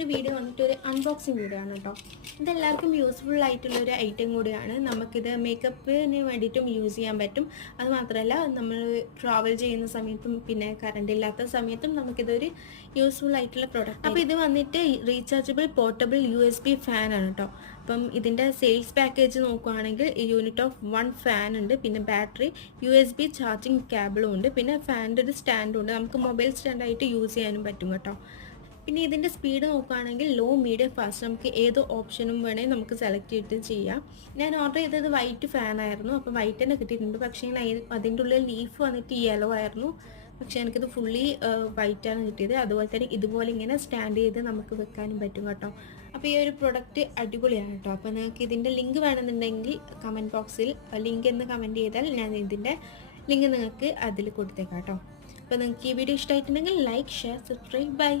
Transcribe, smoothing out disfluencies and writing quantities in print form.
ഒരു വീഡിയോ വന്നിട്ട് ഒരു അൺബോക്സിങ് വീഡിയോ ആണ് കേട്ടോ. ഇതെല്ലാവർക്കും യൂസ്ഫുൾ ആയിട്ടുള്ളൊരു ഐറ്റം കൂടിയാണ്. നമുക്കിത് മേക്കപ്പിന് വേണ്ടിയിട്ടും യൂസ് ചെയ്യാൻ പറ്റും. അതുമാത്രമല്ല നമ്മൾ ട്രാവൽ ചെയ്യുന്ന സമയത്തും പിന്നെ കറണ്ട് ഇല്ലാത്ത സമയത്തും നമുക്കിതൊരു യൂസ്ഫുൾ ആയിട്ടുള്ള പ്രോഡക്റ്റ്. അപ്പോൾ ഇത് വന്നിട്ട് റീചാർജബിൾ പോർട്ടബിൾ USB ഫാനാണ് കേട്ടോ. അപ്പം ഇതിൻ്റെ സെയിൽസ് പാക്കേജ് നോക്കുകയാണെങ്കിൽ യൂണിറ്റ് ഓഫ് 1 ഫാൻ ഉണ്ട്, പിന്നെ ബാറ്ററി, USB ചാർജിങ് കേബിളും ഉണ്ട്, പിന്നെ ഫാനിൻ്റെ ഒരു സ്റ്റാൻഡും ഉണ്ട്. നമുക്ക് മൊബൈൽ സ്റ്റാൻഡായിട്ട് യൂസ് ചെയ്യാനും പറ്റും കേട്ടോ. പിന്നെ ഇതിൻ്റെ സ്പീഡ് നോക്കുകയാണെങ്കിൽ ലോ, മീഡിയം, ഫാസ്റ്റ് നമുക്ക് ഏത് ഓപ്ഷനും വേണമെങ്കിൽ നമുക്ക് സെലക്ട് ചെയ്തിട്ട് ചെയ്യാം. ഞാൻ ഓർഡർ ചെയ്തത് വൈറ്റ് ഫാനായിരുന്നു. അപ്പോൾ വൈറ്റ് തന്നെ കിട്ടിയിട്ടുണ്ട്. പക്ഷേ അതിൻ്റെ ഉള്ളിൽ ലീഫ് വന്നിട്ട് യെല്ലോ ആയിരുന്നു. പക്ഷേ എനിക്കിത് ഫുള്ളി വൈറ്റാണ് കിട്ടിയത്. അതുപോലെ തന്നെ ഇതുപോലെ ഇങ്ങനെ സ്റ്റാൻഡ് ചെയ്ത് നമുക്ക് വെക്കാനും പറ്റും കേട്ടോ. അപ്പോൾ ഈ ഒരു പ്രൊഡക്റ്റ് അടിപൊളിയാണ് കേട്ടോ. അപ്പോൾ നിങ്ങൾക്ക് ഇതിൻ്റെ ലിങ്ക് വേണമെന്നുണ്ടെങ്കിൽ കമൻറ്റ് ബോക്സിൽ ലിങ്ക് എന്ന് കമൻറ്റ് ചെയ്താൽ ഞാൻ ഇതിൻ്റെ ലിങ്ക് നിങ്ങൾക്ക് അതിൽ കൊടുത്തേക്കാം കേട്ടോ. അപ്പോൾ നിങ്ങൾക്ക് ഈ വീഡിയോ ഇഷ്ടമായിട്ടുണ്ടെങ്കിൽ ലൈക്ക്, ഷെയർ, സബ്സ്ക്രൈബ്. ബൈ.